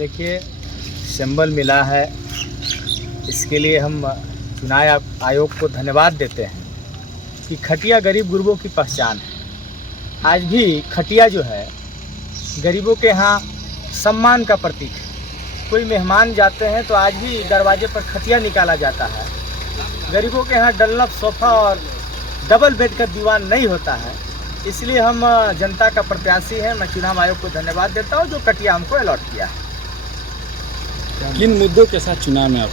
देखिए, संबल मिला है, इसके लिए हम चुनाव आयोग को धन्यवाद देते हैं कि खटिया गरीब गुरबों की पहचान है। आज भी खटिया जो है गरीबों के यहाँ सम्मान का प्रतीक है। कोई मेहमान जाते हैं तो आज भी दरवाजे पर खटिया निकाला जाता है। गरीबों के यहाँ डलनप सोफ़ा और डबल बेड का दीवान नहीं होता है। इसलिए हम जनता का प्रत्याशी हैं। मैं चुनाव आयोग को धन्यवाद देता हूँ जो खटिया हमको अलॉट किया है। किन मुद्दों के साथ चुनाव में आप?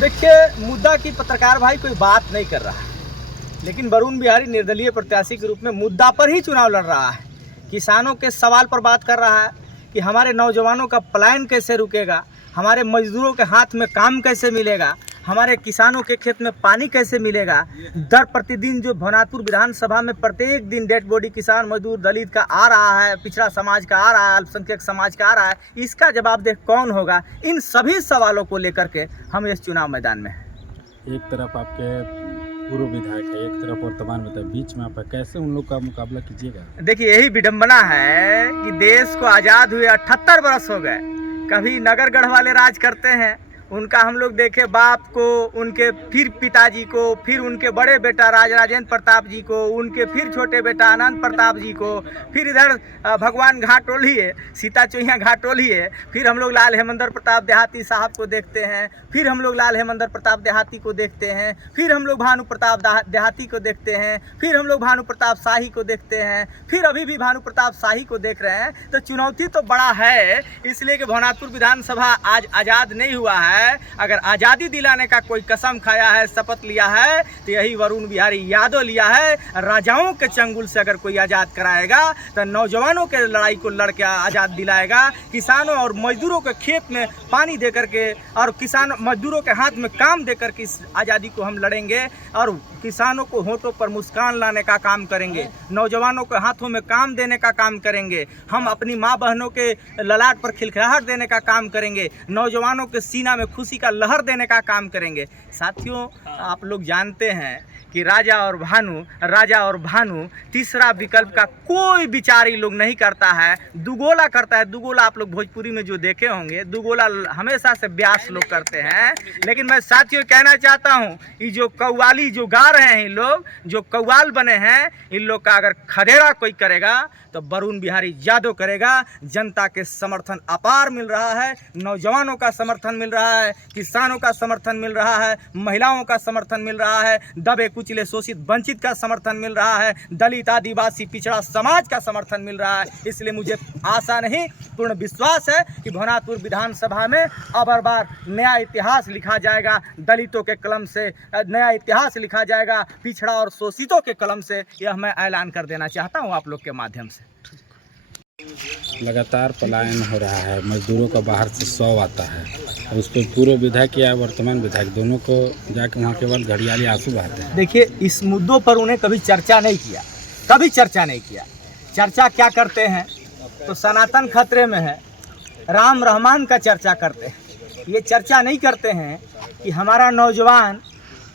देखिए, मुद्दा की पत्रकार भाई कोई बात नहीं कर रहा है, लेकिन वरुण बिहारी निर्दलीय प्रत्याशी के रूप में मुद्दा पर ही चुनाव लड़ रहा है। किसानों के सवाल पर बात कर रहा है कि हमारे नौजवानों का पलायन कैसे रुकेगा, हमारे मजदूरों के हाथ में काम कैसे मिलेगा, हमारे किसानों के खेत में पानी कैसे मिलेगा। दर प्रतिदिन जो भवनाथपुर विधानसभा में प्रत्येक दिन डेड बॉडी किसान मजदूर दलित का आ रहा है, पिछड़ा समाज का आ रहा है, अल्पसंख्यक समाज का आ रहा है, इसका जवाबदेह कौन होगा? इन सभी सवालों को लेकर के हम इस चुनाव मैदान में हैं। एक तरफ आपके पूर्व विधायक है, एक तरफ वर्तमान विधायक, बीच में आप कैसे उन लोग का मुकाबला कीजिएगा? देखिए, यही विडंबना है कि देश को आज़ाद हुए 78 वर्ष हो गए, कभी नगरगढ़ वाले राज करते हैं, उनका हम लोग देखे बाप को, उनके फिर पिताजी को, फिर उनके बड़े बेटा राजेंद्र प्रताप जी को, उनके फिर छोटे बेटा अनंत प्रताप जी को, फिर इधर भगवान घाटोलिए, सीता चोइया घाटोलिए, फिर हम लोग लाल हेमंदर प्रताप देहाती साहब को देखते हैं, फिर हम लोग लाल हेमंदर प्रताप देहाती को देखते हैं, फिर हम लोग भानु प्रताप देहाती को देखते हैं, फिर हम लोग भानु प्रताप शाही को देखते हैं, फिर अभी भी भानु प्रताप शाही को देख रहे हैं। तो चुनौती तो बड़ा है, इसलिए कि भवनाथपुर विधानसभा आज आज़ाद नहीं हुआ है। अगर आज़ादी दिलाने का कोई कसम खाया है, शपथ लिया है, तो यही वरुण बिहारी यादव लिया है। राजाओं के चंगुल से अगर कोई आज़ाद कराएगा तो नौजवानों के लड़ाई को लड़के आज़ाद दिलाएगा। किसानों और मजदूरों के खेत में पानी दे करके और किसान मजदूरों के हाथ में काम दे करके इस आज़ादी को हम लड़ेंगे और किसानों को होठों पर मुस्कान लाने का काम करेंगे, नौजवानों के हाथों में काम देने का काम करेंगे। हम अपनी माँ बहनों के ललाट पर खिलखिलाहट देने का काम करेंगे, नौजवानों के सीना में खुशी का लहर देने का काम करेंगे। साथियों, आप लोग जानते हैं कि राजा और भानु तीसरा विकल्प का कोई विचार ये लोग नहीं करता है, दुगोला करता है। दुगोला आप लोग भोजपुरी में जो देखे होंगे, दुगोला हमेशा से ब्यास लोग करते हैं। लेकिन मैं साथियों कहना चाहता हूँ, ये जो कव्वाली जो गा रहे हैं, इन लोग जो कव्वाल बने हैं, इन लोग का अगर खदेड़ा कोई करेगा तो वरुण बिहारी यादव करेगा। जनता के समर्थन अपार मिल रहा है, नौजवानों का समर्थन मिल रहा है, किसानों का समर्थन मिल रहा है, महिलाओं का समर्थन मिल रहा है, दबे कुचले शोषित वंचित का समर्थन मिल रहा है, दलित आदिवासी पिछड़ा समाज का समर्थन मिल रहा है। इसलिए मुझे आशा नहीं, पूर्ण विश्वास है कि भवनाथपुर विधानसभा में अब बार नया इतिहास लिखा जाएगा। दलितों के कलम से नया इतिहास लिखा जाएगा, पिछड़ा और शोषितों के कलम से। यह मैं ऐलान कर देना चाहता हूँ आप लोग के माध्यम से। लगातार पलायन हो रहा है, मजदूरों का बाहर से 100 आता है और उस पर पूर्व विधायक या वर्तमान विधायक दोनों को जाके वहाँ केवल घड़ियाली आंसू बहाते हैं। देखिए, इस मुद्दों पर उन्हें कभी चर्चा नहीं किया, कभी चर्चा नहीं किया। चर्चा क्या करते हैं तो सनातन खतरे में है, राम रहमान का चर्चा करते हैं। ये चर्चा नहीं करते हैं कि हमारा नौजवान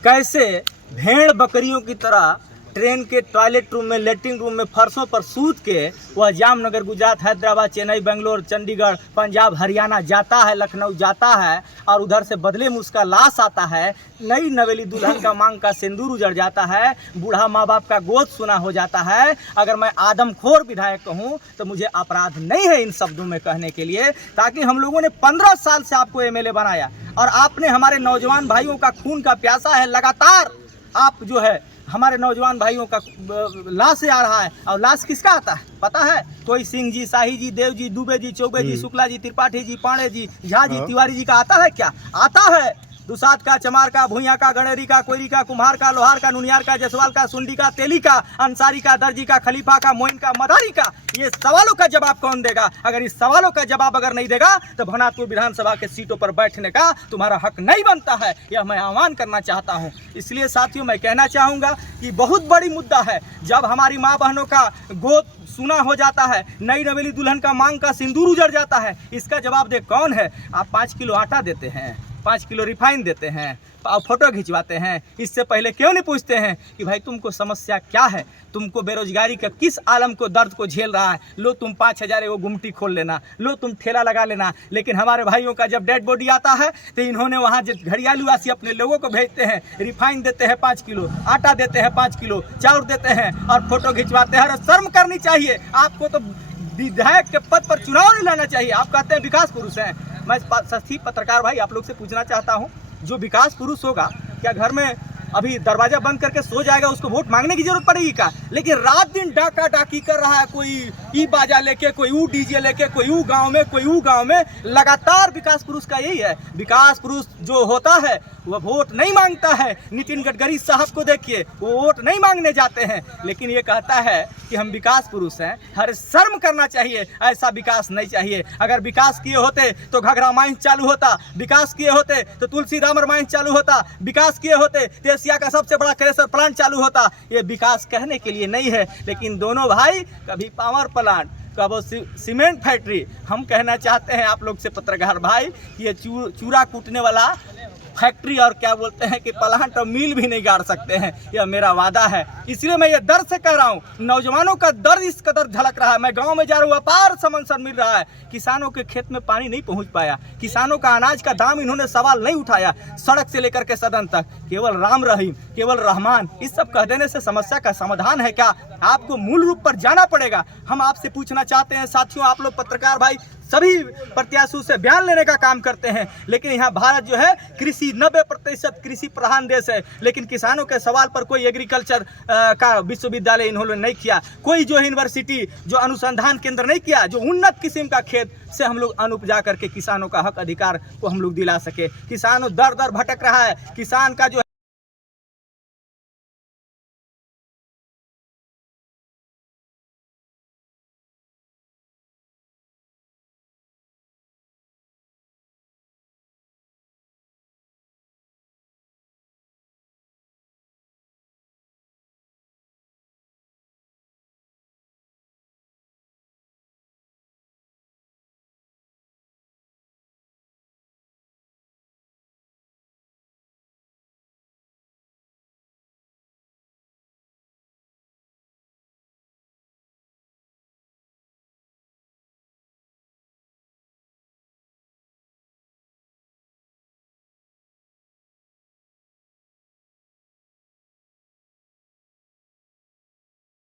कैसे भेड़ बकरियों की तरह ट्रेन के टॉयलेट रूम में, लेटरिन रूम में, फर्शों पर सूत के वह जामनगर, गुजरात, हैदराबाद, चेन्नई, बेंगलोर, चंडीगढ़, पंजाब, हरियाणा जाता है, लखनऊ जाता है और उधर से बदले में उसका लाश आता है। नई नवेली दुल्हन का मांग का सिंदूर उजड़ जाता है, बूढ़ा माँ बाप का गोद सुना हो जाता है। अगर मैं आदमखोर विधायक कहूँ तो मुझे अपराध नहीं है इन शब्दों में कहने के लिए, ताकि हम लोगों ने 15 साल से आपको एमएलए बनाया और आपने हमारे नौजवान भाइयों का खून का प्यासा है। लगातार आप जो है हमारे नौजवान भाइयों का लाश आ रहा है, और लाश किसका आता है पता है? कोई सिंह जी, शाही जी, देव जी, दुबे जी, चौबे जी, शुक्ला जी, त्रिपाठी जी, पांडे जी, झा जी, तिवारी जी का आता है क्या? आता है दुसाद का, चमार का, भुइया का, गणेरी का, कोयरी का, कुम्हार का, लोहार का, नुनियार का, जसवाल का, सुंडी का, तेली का, अंसारी का, दर्जी का, खलीफा का, मोइन का, मदारी का। ये सवालों का जवाब कौन देगा? अगर इस सवालों का जवाब अगर नहीं देगा तो भवनाथपुर विधानसभा के सीटों पर बैठने का तुम्हारा हक नहीं बनता है। यह मैं आह्वान करना चाहता हूँ। इसलिए साथियों, मैं कहना चाहूँगा कि बहुत बड़ी मुद्दा है। जब हमारी माँ बहनों का गोद सुना हो जाता है, नई नवेली दुल्हन का मांग का सिंदूर उजड़ जाता है, इसका जवाब दे कौन है? आप 5 किलो आटा देते हैं, 5 किलो रिफाइन देते हैं और फोटो खिंचवाते हैं। इससे पहले क्यों नहीं पूछते हैं कि भाई तुमको समस्या क्या है, तुमको बेरोजगारी का किस आलम को दर्द को झेल रहा है, लो तुम 5,000 एगो गुमटी खोल लेना, लो तुम ठेला लगा लेना। लेकिन हमारे भाइयों का जब डेड बॉडी आता है तो इन्होंने वहाँ जो घड़ियालू वासी अपने लोगों को भेजते हैं, रिफाइन देते हैं 5 किलो, आटा देते हैं 5 किलो, चाउर देते हैं और फोटो खिंचवाते हैं। और शर्म करनी चाहिए आपको, तो विधायक के पद पर चुनाव नहीं लड़ना चाहिए। आप कहते हैं विकास पुरुष हैं। मैं सस्ती पत्रकार भाई आप लोग से पूछना चाहता हूँ, जो विकास पुरुष होगा क्या घर में अभी दरवाजा बंद करके सो जाएगा, उसको वोट मांगने की जरूरत पड़ेगी क्या? लेकिन रात दिन डाका डाकी कर रहा है, कोई ई बाजा लेके, कोई ऊ डीजे लेके, कोई ऊ गांव में, कोई ऊ गांव में। लगातार विकास पुरुष का यही है। विकास पुरुष जो होता है वह वोट नहीं मांगता है। नितिन गडकरी साहब को देखिए, वो वोट नहीं मांगने जाते हैं, लेकिन ये कहता है कि हम विकास पुरुष हैं। हर शर्म करना चाहिए, ऐसा विकास नहीं चाहिए। अगर विकास किए होते तो घघरा माइंस चालू होता, विकास किए होते तो तुलसी रामर माइंस चालू होता, विकास किए होते तो एशिया का सबसे बड़ा क्रेशर प्लांट चालू होता। ये विकास कहने के लिए नहीं है, लेकिन दोनों भाई कभी पावर प्लांट, कब सीमेंट फैक्ट्री। हम कहना चाहते हैं आप लोग से पत्रकार भाई, ये चूरा कूटने वाला फैक्ट्री और क्या बोलते हैं कि प्लांट और मिल भी नहीं गाड़ सकते हैं। यह मेरा वादा है, इसलिए मैं ये दर्द से कह रहा हूँ। नौजवानों का दर्द इस कदर झलक रहा है। मैं गांव में जा रहा हूँ, अपार समंसर मिल रहा है। किसानों के खेत में पानी नहीं पहुंच पाया, किसानों का अनाज का दाम इन्होंने सवाल नहीं उठाया। सड़क से लेकर के सदन तक केवल राम रहीम, केवल रहमान, इस सब कह देने से समस्या का समाधान है क्या? आपको मूल रूप पर जाना पड़ेगा। हम आपसे पूछना चाहते हैं साथियों, आप लोग पत्रकार भाई सभी प्रत्याशियों से बयान लेने का काम करते हैं, लेकिन यहाँ भारत जो है कृषि 90% कृषि प्रधान देश है, लेकिन किसानों के सवाल पर कोई एग्रीकल्चर का विश्वविद्यालय इन्होंने नहीं किया, कोई जो यूनिवर्सिटी, जो अनुसंधान केंद्र नहीं किया, जो उन्नत किस्म का खेत से हम लोग अनुपजा करके किसानों का हक अधिकार को हम लोग दिला सके। किसानों दर दर भटक रहा है। किसान का जो